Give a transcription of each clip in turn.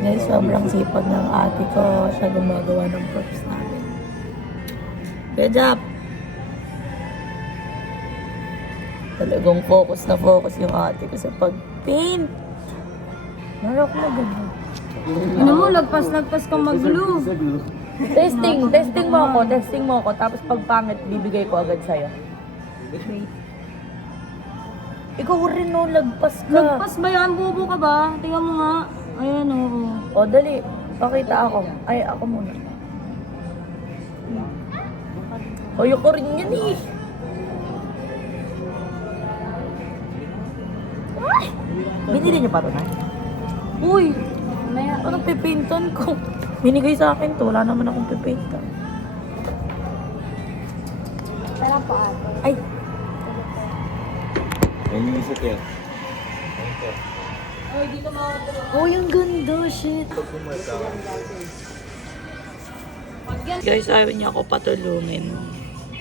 Guys, sobrang sipag ng ate ko. Siya gumagawa ng props namin. Good job! Talagang focus na focus yung ate ko sa pag-paint. Narok na ganda. Ano mo, lagpas kang mag-glue. Testing mo ako. Tapos pag pangit, bibigay ko agad sa'yo. Ikaw rin no, lagpas ka. Lagpas ba yan? Bobo ka ba? Tingnan mo nga. Ayan oo. O, dali. Pakita ako. Ay, ako muna. Ayoko rin yan eh. Ay! Binili niyo pa ito na? Uy! Anong pipintan ko? Binigay sa akin to. Wala naman akong pipintan. Tara pa ate. Ay! May isa kaya. Uy, dito makakatulog. Oh, yung ganda. Shit. Guys, ayaw niya ako patulungin.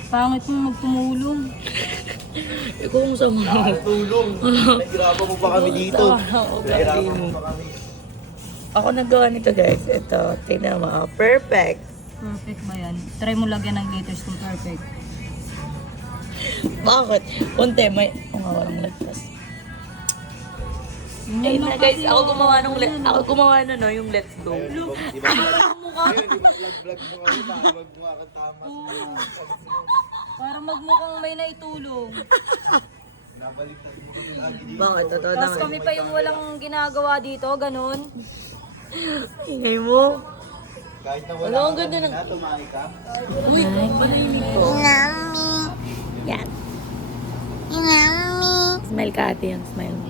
Pangit mo magtumulong. Ikaw kung sa mga... Tulong! Naghirapan mo pa kami dito. Naghirapan mo pa kami. Ako nagawa nito guys. Ito, tingnan mo. Perfect. Perfect ba yan? Try mo lagyan ng glitters kung perfect. Bakit? Kunti, may... Oo nga, walang lagpas. Ayun na guys, ako gumawa no, yung let's go. Di ba? Vlog mo kami para magmukha kang tama. Para magmukhang may naitulong. Nabaliktad mo kami lagi dito. Bakit? Totoo Tapos naman. kami pa yung walang ginagawa dito, ganun. Ingay mo. Kahit na Ano, wala ang ganda ng... tumahi ka. Uy, manahimik po. Yan. Smile ka ate yung smile mo.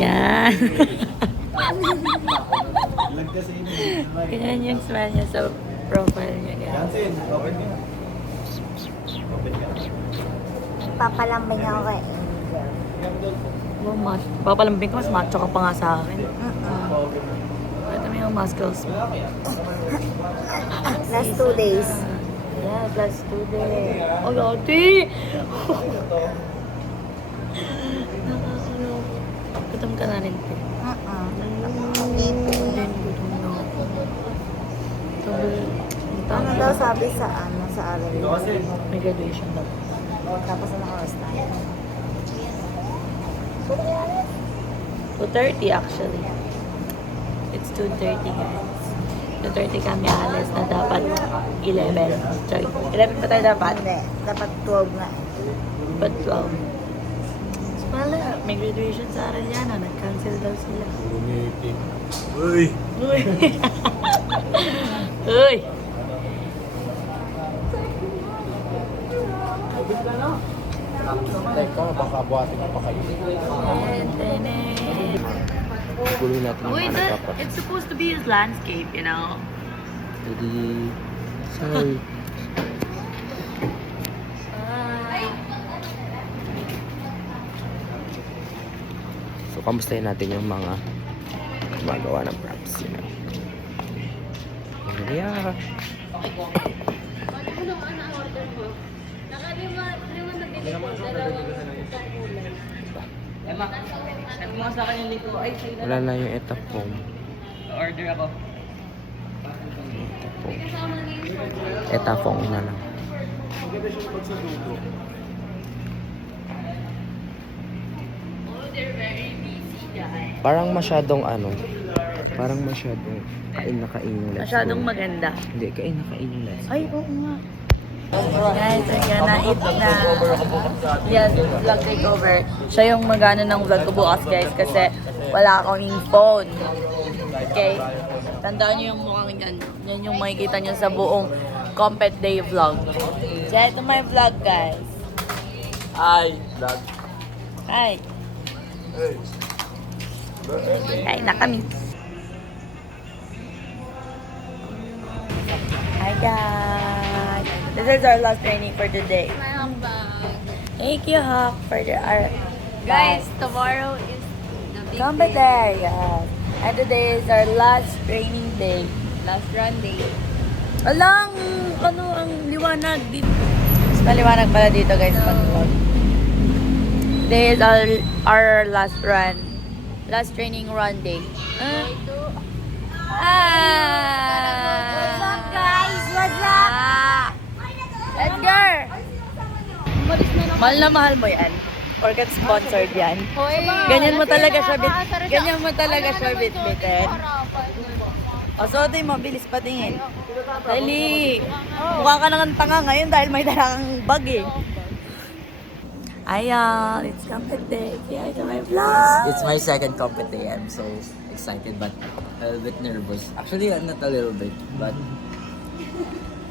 Yan. Lag kasi yun. Ganyan yung smile niya sa profile niya. Guys. Jansen, open ka. Open ka. Papalambing ako eh. Oh, papalambing ka, mas macho ka pa nga sa akin. Ito mo yung muscles mo. Last 2 days. Yeah, plus 2 days. Oh, ate! Gutom ka na rin. Gutom na ako. Ano daw sabi sa aral? Ito kasi. May graduation daw. Tapos ano oras tayo? 2:30 actually. It's 2:30 guys. 2:30 kami alis na dapat 11. Sorry, 11 pa tayo dapat? Hindi. Dapat 12 nga. But 12. So pala, may graduation sa Arellano. Nag-cancel daw sila. Meeting. Uy! Uy! Uy! Teka, baka buhatin pa kayo. Guloy natin yung Uy, mga dapat. it's supposed to be his landscape, you know? Jadi, sorry. So, kamustahin natin yung mga gumagawa ng props. Yun. Yeah. Nagmukha sa akin yung liko. Ay, sa'yo Wala na yung etapong. order ako. Etapong na lang. They're very busy, guys. Parang masyadong parang masyadong kain na kain yung let's Masyadong go. maganda. Hindi, kain na kain yung let's go. Ay, oo nga. Guys, we're gonna eat na. Yes, vlog takeover. Siya yung magana ng vlog ko bukas, guys, kasi wala akong phone. Okay? Tandaan niyo yung mukhang yan. Yan yung makikita niyo sa buong Compet Day vlog. Say to my vlog, guys. Ay, vlog. Hi. Kain na kami. Hi, guys. This is our last training for today. Thank you, Hawk, for our Guys, tomorrow is the big Compet Day. Yes. And today is our last training day. last run day. Alang, ang liwanag dito. Mas maliwanag pala dito, guys, pag-vlog. Today is our last run. Last training run day. What's up, guys? What's up? Edgar! Umalis na lang. Mahal na mahal mo yan. Porket sponsored yan. Ganyan mo talaga siya ganyan mo talaga siya bitbitin. O, suotin mo, bilis patingin. Dali. Mukha ka nang tanga ngayon dahil may dala kang bag eh. Ayan, it's compet day. Kaya ito may vlog. It's my second compet day. I'm so excited but a little bit nervous. Actually, not a little bit, but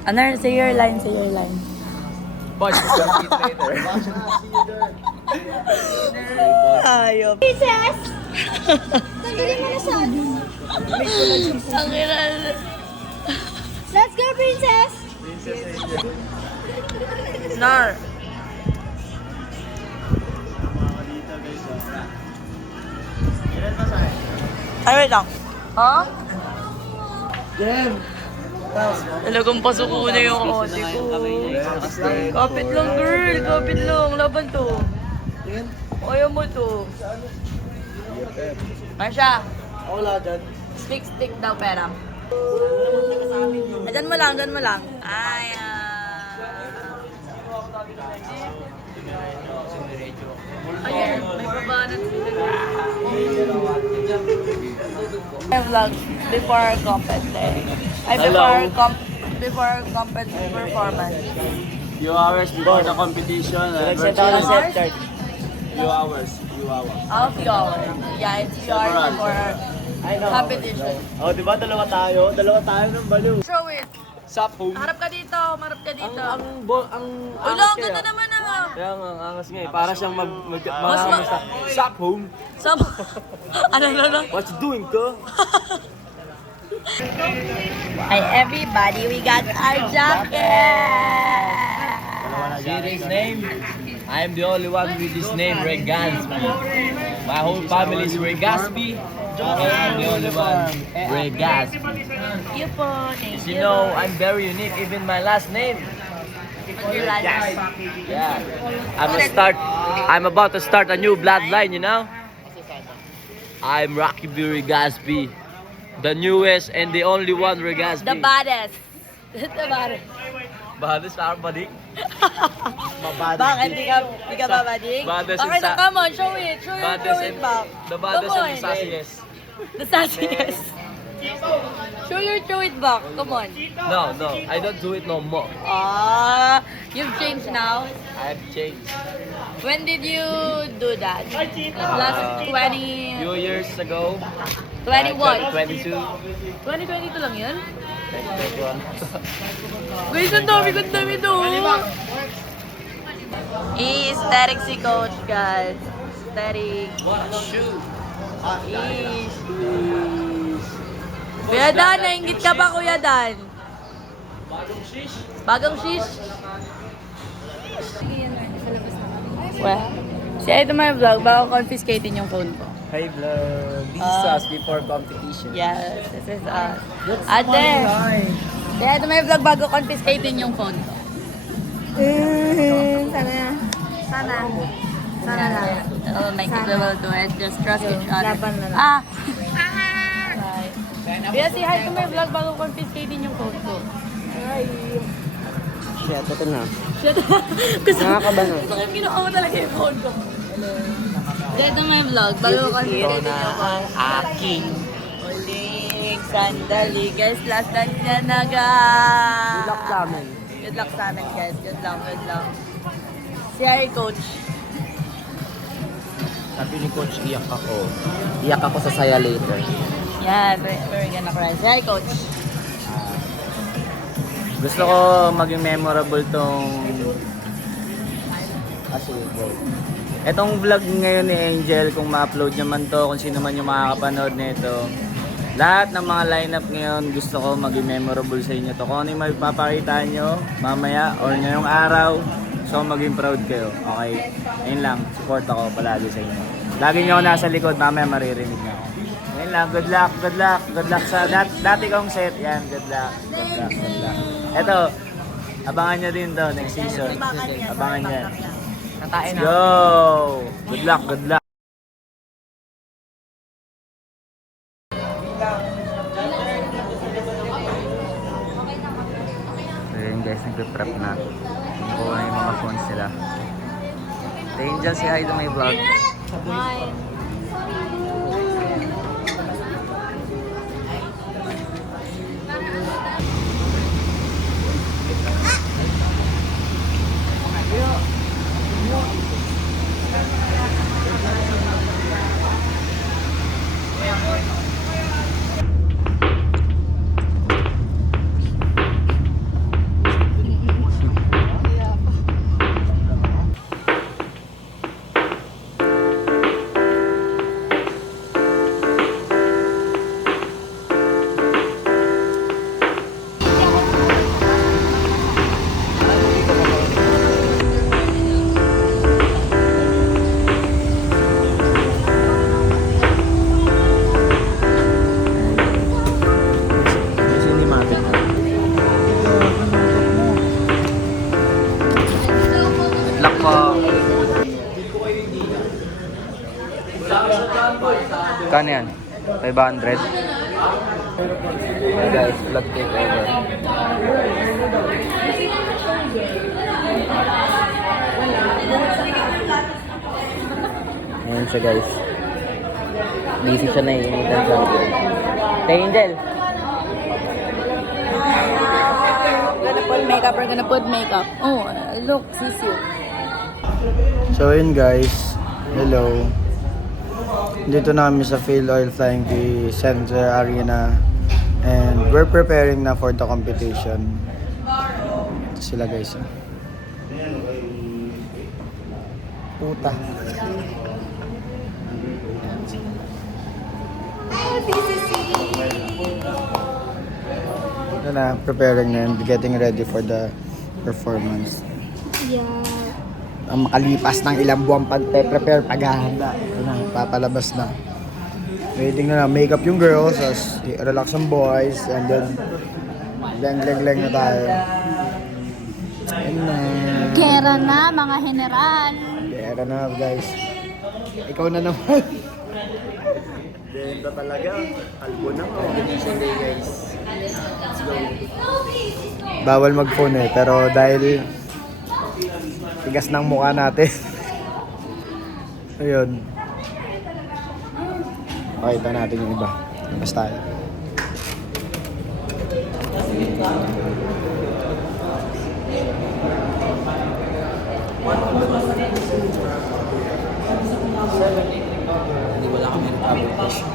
Ano, say your line, say your line. but we'll meet later. Ayop. Princess! Tanggalin mo na siya. Ang ina. Let's go, Princess! Nar. Ay, wait lang. Ha? Talagang pasuko na yung kote ko. Kapit lang, girl. Kapit lang. Laban to. Ayaw mo to. Marsha. Wala dyan. Stick daw pera. Dyan mo lang, dyan mo lang. Ayan. Ayan, may babanan sila. I vlog before compet day. Before compet performance. Few hours before the competition. Few hours. A few hours. Yeah, it's few hours before competition. Oh, di ba? Dalawa tayo ng baliw. Show it. Sap home. Harap ka dito, harap ka dito. Ang Ulo, ang ganda naman ah. Kaya nga, ang angas nga eh. Para siyang Mas sa Sap home. Sama. Ano? What you doing, ko? Hi everybody, we got our jacket. Series name? I am the only one with this name, Ray Gatsby. My whole family is Ray Gatsby. And I'm the only one, Ray Gatsby. Thank you po, thank You know, I'm very unique, even my last name. Yeah. I'm about to start a new bloodline, you know? I'm Rocky B. Regaspi. The newest and the only one Regaspi. The baddest. The baddest. Baddest para badik? Bakit? Di ka babadig? Baddest Okay na, and come on, show it back. The baddest Come and on. the sassiest. The sassiest. Show it back, come on. No, I don't do it no more. You've changed now. I've changed. When did you do that? Last 20... Few years ago. 20 what? 22. 2022 lang yun? 2021. Guys, ang dami to. Aesthetic si Coach, guys. Aesthetic. Shoot. Kuya Dan, nainggit ka ba, Kuya Dan? Bagong shish? Well, si ito may vlog, bago confiscating yung phone ko. Hi vlog. This is us before competition. Yes, this is us. Ate, si ito may vlog bago confiscating yung phone ko. Sana lang. Oh, my kid will do it. Just trust each other. Laban na lang. Kaya si hi to my vlog bago confiscating yung phone ko. Shit, ito na. Shit. Gusto Nakakabahan. ko kinuha mo talaga yung phone ko. Kaya to my vlog bago confiscating yung phone ko. aking. Uling, sandali. Guys, last dance niya na Good luck sa amin. Good luck sa amin, guys. Good luck. Si Harry Coach. Sabi ni Coach, iyak ako. Iyak ako sa saya later. Yeah, we're gonna cry. Si Harry Coach. Gusto ko maging memorable tong etong vlog ngayon ni Angel, kung ma-upload naman to, kung sino man yung makakapanood nito. Lahat ng mga lineup ngayon, gusto ko maging memorable sa inyo to. Kung ano yung mapapakita nyo mamaya or ngayong araw, so maging proud kayo. Okay? Ayun lang, support ako palagi sa inyo. Lagi nyo ako nasa likod, mamaya maririnig nyo ako. Ayun lang, good luck sa dati kong set. Yan, good luck. Eto, abangan nyo din to next season. Abangan nyo. Natain na. Yo! Good luck. So yun guys, nagpe-prep na. Nakuha na yung mga phones nila. The Angel, say hi to my vlog. Hi. Kano yan? 500? Hey guys, vlog takeover. Ayan siya guys. Busy siya, naiinitan siya. Hey Angel! We're gonna put makeup. Oh, look, sisiu. So yun guys, hello. Dito namin sa Phil Oil Flying V Center Arena and we're preparing na for the competition. Ito sila guys. Puta. Ito na, preparing na and getting ready for the performance. Yeah. Ang makalipas ng ilang buwan prepare paghahanda. Ito na, papalabas na. Waiting na makeup yung girls, as relax ang boys, and then leng na tayo. Ayun na. Kera na, mga general. Kera na guys. Ikaw na naman. Denta talaga. Albo na ko. Combination day guys. Let's go. Bawal mag-phone eh, pero dahil tigas ng mukha natin. Ayun. Pakita natin yung iba. Labas tayo. Hindi wala kami nag-publish.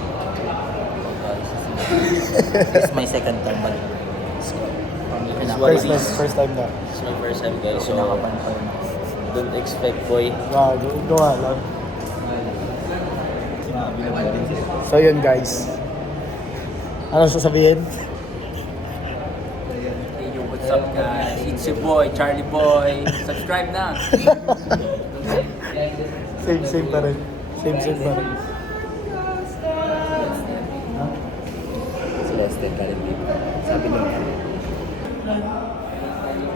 This is my second time, but First time na. It's my first time guys, so don't expect boy. Wow, go lang. So yun guys. Ano sasabihin? Hey yo, what's up guys? It's your boy, Charlie Boy. Subscribe na! Same pa rin. Same pa rin. Celeste ka rin dito. Sabi niya.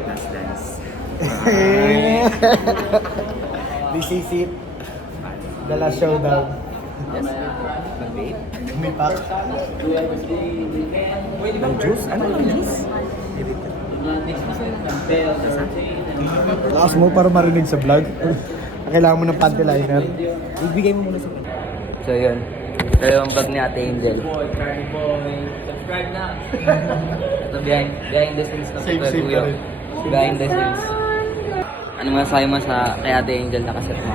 Last dance. This is it. The last showdown. Yes. Mag-vape? May pack. Ng juice? Ano ng juice? Lakas mo para marinig sa vlog. Kailangan mo ng panty liner. Ibigay mo muna sa kanya. So yun. Ito yung vlog ni Ate Angel. Boy, Charlie Boy. Subscribe na! Ito behind the scenes na Same super pa kuya. rin. Behind the scenes. Ano masasabi mo sa kay Ate Angel na kaset mo?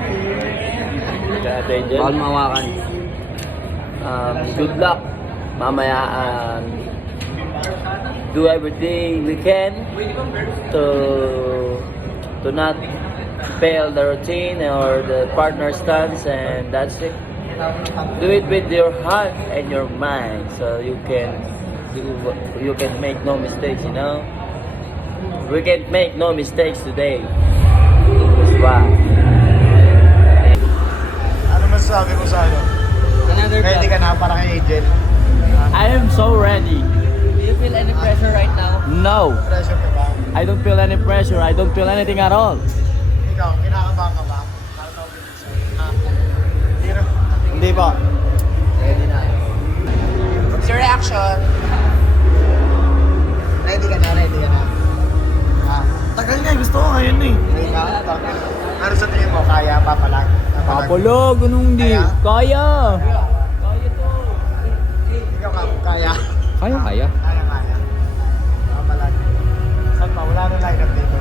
Kaya Ate Angel. Bawal mawakan. Good luck. Mamaya, do everything we can to not fail the routine or the partner stance, and that's it. Do it with your heart and your mind, so you can make no mistakes. You know, we can make no mistakes today. That's why. Ano masasabi mo sa ano? Ready ka na para kay Angel? I am so ready. Do you feel any pressure right now? No, Pressure ka ba? I don't feel any pressure. I don't feel anything at all. Ikaw, kinakabahan ka ba? Hindi ba? what's your Action! Ready ka na, ready ka na. Tagal nga, gusto ko ngayon eh. Ready ka? Ano sa tingin mo? Kaya, papalag? Papalag, ganun hindi. Kaya. Ikaw ka, kaya? Kaya. Kaya. Papalag. Saan pa? Wala na line-up dito.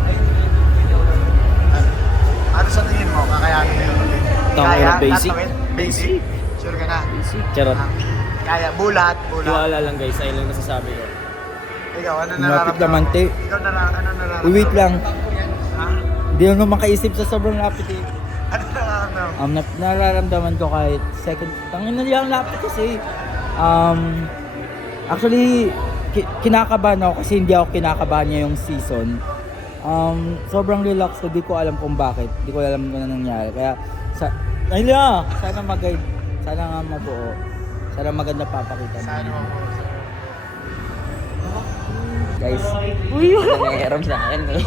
Ano sa tingin mo? Kakayanin mo yun? Tangin na basic. Basic? Sure ka na? Charot. Kaya, bulat. Tiwala lang guys, ayun lang masasabi ko. Ikaw, ano Lumapit nararamdaman naman, mo? te. Ikaw, ano nararamdaman Wait lang. Ha? Hindi ako makaisip sa sobrang lapit eh. Ano nararamdaman? Nararamdaman ko kahit second. Tangin na lang lapit kasi. Actually, kinakabahan ako kasi hindi ako kinakabahan niya yung season. Sobrang relax ko. Di ko alam kung bakit. Di ko alam kung ano nangyari. Kaya, sana mag-guide. Sana nga mabuo. Sana maganda papakita. Sana mo po. Guys, nangyayarap sa akin eh.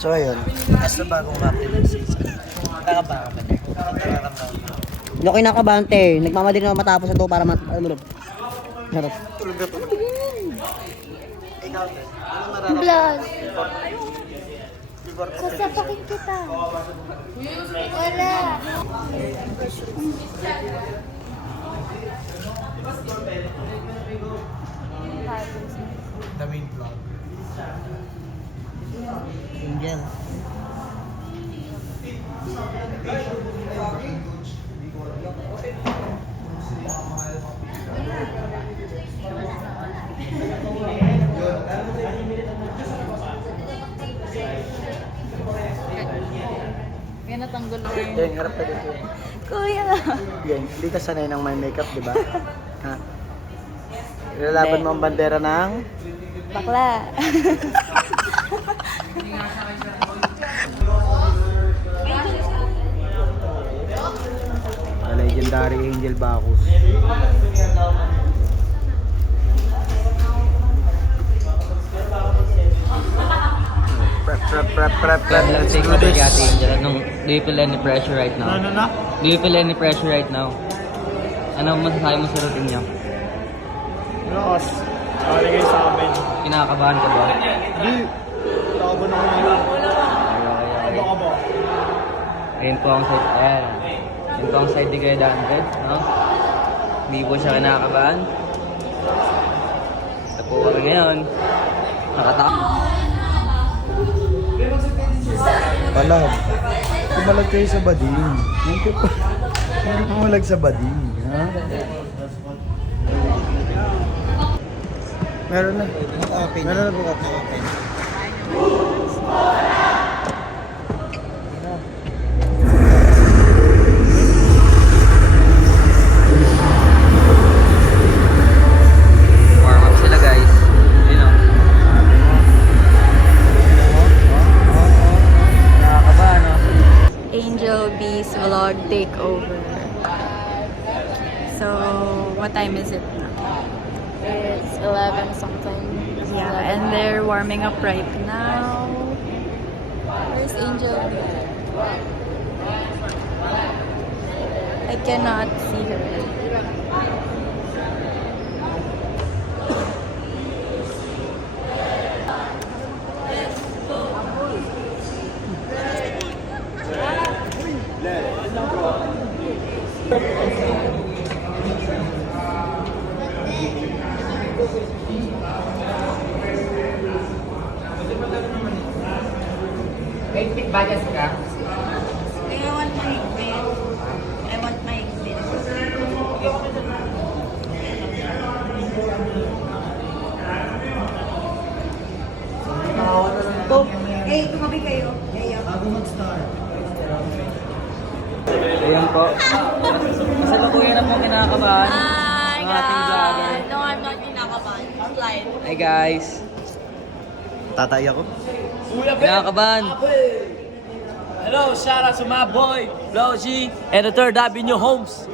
So ayun, as na bagong captain ng season, nakakabahan ka ba niya? Nararamdaman mo? Hindi ako kinakabahan, te. Nagmamadali na matapos ito para Charot. Tulog na tulog. Ikaw, te, ano nararamdaman? Vlog. Importante. Sasapakin kita. Wala. The main vlog. Angel. Yan natanggol ko yun. Yan, harap ka dito. Kuya! Yan, hindi ka sanay ng may makeup, di ba? Ha? Ilalaban mo ang bandera ng... Bakla! Legendary Angel Bacchus. Prep. Let's do this. Do you feel any pressure right now? Ano na? Do you feel any pressure right now? Ano masasabi mo sa routine niya? Lakas. Sali kayo sa amin. Kinakabahan ka ba? Hindi. Takaban ako ngayon. Aba ka ba? Ayun po ang side, ayan. Ayun po ang side ni Kuya Dandred, no? Hindi po siya kinakabahan. Ito po kami ngayon. Nakatakot. Palag. Pumalag kayo sa bading. Hindi pumalag sa bading. Ha? Meron na. Meron na po ako. Warm up sila guys. You know. Nakakabahan, no? Angel B's vlog takeover. So, what time is it now? It's 11 something. Yeah, and they're warming up right now. Where's Angel? I cannot see her. Ayan po. Kasalukuyan na po kinakabahan. Hi, Ang ating vlogger. No, I'm not kinakabahan. Slide. Hi guys. Tatay ako. Kinakabahan. Hello, shout out to my boy, Flo G, and the 3rd Avenue Homes.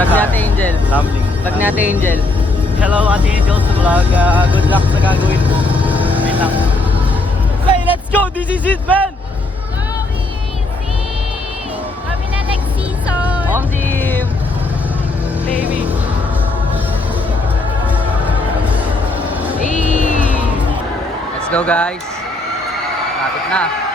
Vlog ni Ate Angel. Rambling. Vlog ni Ate Angel. Hello, Ate Angel sa vlog. Good luck sa gagawin mo. Wait lang. Say, let's go! This is it, man! Kami na next season. Om Jim! Baby! Hey! Let's go guys! Lapit na!